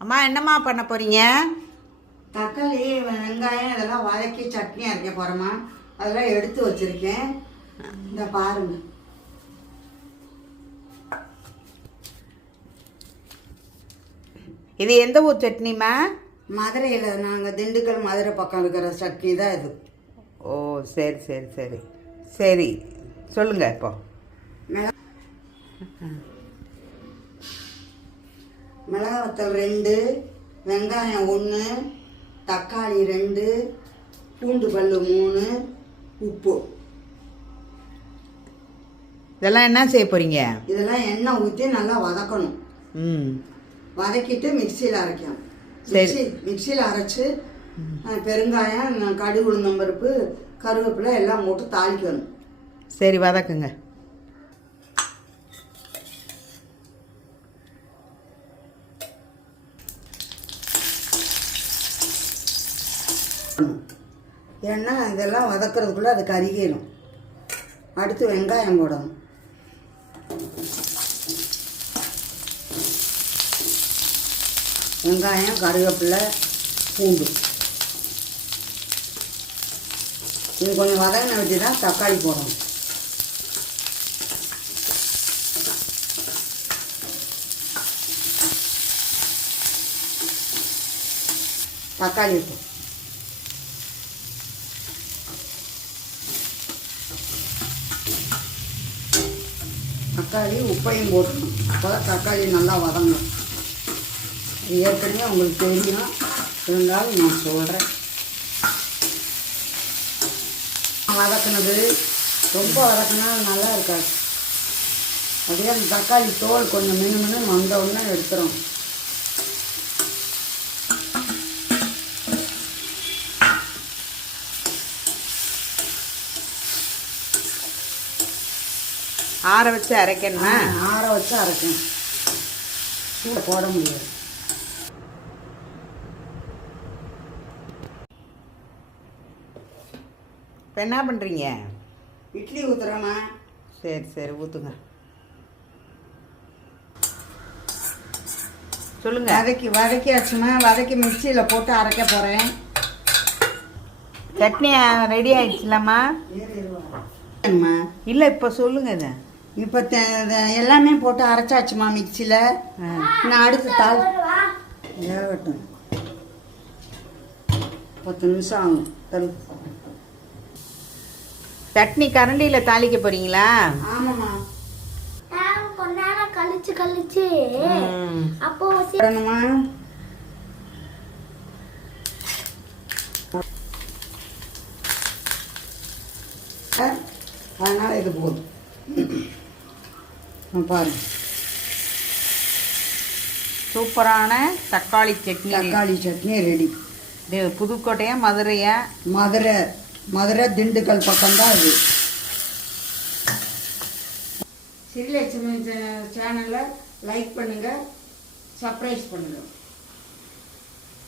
அம்மா என்னம்மா பண்ண போறீங்க? தக்காளி வெங்காயம் இதெல்லாம் வதக்கி சட்னி அரைக்க போகிறோமா அதெல்லாம் எடுத்து வச்சிருக்கேன். இந்த பாருங்க. இது எந்த ஊர் சட்னிம்மா மதுரையில் நாங்கள் திண்டுக்கல் மதுரை பக்கம் இருக்கிற சட்னி தான் இது. ஓ சரி சரி சரி. சரி சொல்லுங்க இப்போ. மிளகா மிளகா வத்தல் ரெண்டு வெங்காயம் ஒன்று தக்காளி ரெண்டு பூண்டு பல்லு மூணு உப்பு. இதெல்லாம் என்ன செய்ய போறீங்க? இதெல்லாம் எண்ணெய் ஊற்றி நல்லா வதக்கணும். ம். வதக்கிட்டு மிக்சியில் அரைக்கணும். சரி. மிக்சி மிக்சியில் அரைச்சி பெருங்காயம் கடுகு உளுந்தம்பருப்பு கருவேப்பிலை எல்லாம் போட்டு தாளிக்கணும். சரி வதக்குங்க. ஏன்னா இதெல்லாம் வதக்கிறதுக்குள்ளே அது கருகிடும் அடுத்து வெங்காயம் போடணும். வெங்காயம் கருவேப்பிலை பூண்டு. இது கொஞ்சம் வதங்கின வச்சு தான் தக்காளி போடணும். தக்காளி இருக்கும் தக்காளி உப்பையும் போடணும் அப்போ தான் தக்காளி நல்லா வதங்கும் ஏற்கனவே உங்களுக்கு தெரியும். இருந்தாலும் நான் சொல்கிறேன் வதக்குனது ரொம்ப வதக்குனா நல்லா இருக்காது. அப்படியே அந்த தக்காளி தோல் கொஞ்சம் மின்னு மின்னு வந்த உடனே எடுத்துரும் ஆற வச்சு அரைக்கணுமா? ஆற வச்சு அரைக்கணும். சூட போட முடியாது. இப்போ என்ன பண்ணுறீங்க இட்லி ஊற்றுறோமா சரி சரி ஊற்றுங்க சொல்லுங்க. வதக்கி வதக்கியாச்சுமா? வதக்கி மிக்சியில் போட்டு அரைக்க போகிறேன் சட்னி ரெடி ஆயிடுச்சுலாமா இல்லை இப்போ சொல்லுங்க இதை. இப்போ எல்லாமே போட்டு அரைச்சாச்சுமா மிக்சியில். நான் அடுத்து தாள் வேகட்டும். பத்து நிமிஷம் ஆகும். தள்ளு சட்னி கரண்டியில் தாளிக்க போறீங்களா? ஆமாம்மா. கொஞ்ச நேரம் கழிச்சு கழிச்சு. அப்போ போடணுமா அதனால் இது போதும். ஆ, பாருங்க. சூப்பரான தக்காளி சட்னி. தக்காளி சட்னி ரெடி. இது புதுக்கோட்டையா மதுரையா. மதுரை மதுரை திண்டுக்கல் பக்கம்தான் இது. ஸ்ரீலட்சுமி சேனலை லைக் பண்ணுங்கள் சர்ப்ரைஸ் பண்ணுங்கள்